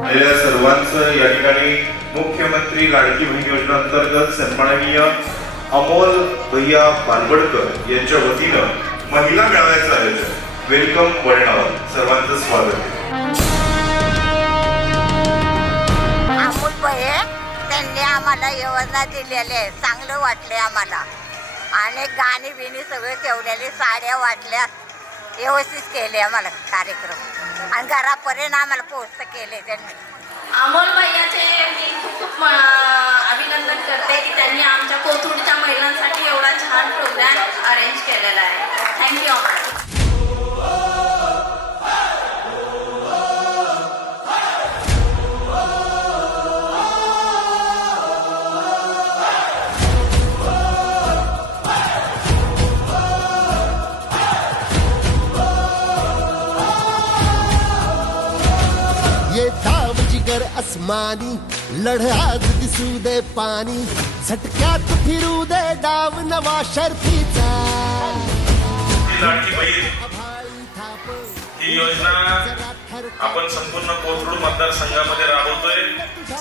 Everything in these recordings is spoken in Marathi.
आलेल्या सर्वांचं या ठिकाणी मुख्यमंत्री लाडकी बहीण योजनेअंतर्गत सन्माननीय अमोल भैया बालवडकर यांच्या वतीनं महिला मेळाव्याचं आयोजन. वेलकम वळणावर सर्वांचं स्वागत आहे. त्यांनी आम्हाला योजना दिलेली आहे. चांगलं वाटले आम्हाला. आणि गाणी बिणी सगळे ठेवलेले साड्या वाटल्या. व्यवस्थित केले आम्हाला कार्यक्रम. आणि घरापर्यंत आम्हाला पोहोचत केले त्यांनी. अमोल भैयाचे मी खूप खूप अभिनंदन करते की त्यांनी आमच्या कोथरूडच्या महिलांसाठी एवढा छान प्रोग्राम अरेंज केलेला आहे. थँक्यू ये धाव जिगर अस्मानी लढ आज दिसू दे पाणी झटक्यात फिरू दे डाव नवा शर्फीचा। ही योजना आपण संपूर्ण कोथरूड मतदारसंघामध्ये राबवतोय.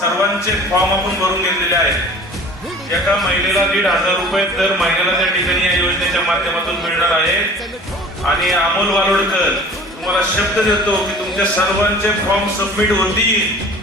सर्वांचे फॉर्म आपण भरून घेतलेले आहेत. एका महिलेला दीड हजार रुपये दर महिन्याला त्या ठिकाणी या योजनेच्या माध्यमातून मिळणार आहे. आणि अमोल वालोडकर तुम्हाला शब्द देतो की तुमच्या सर्वांचे फॉर्म सबमिट होतील.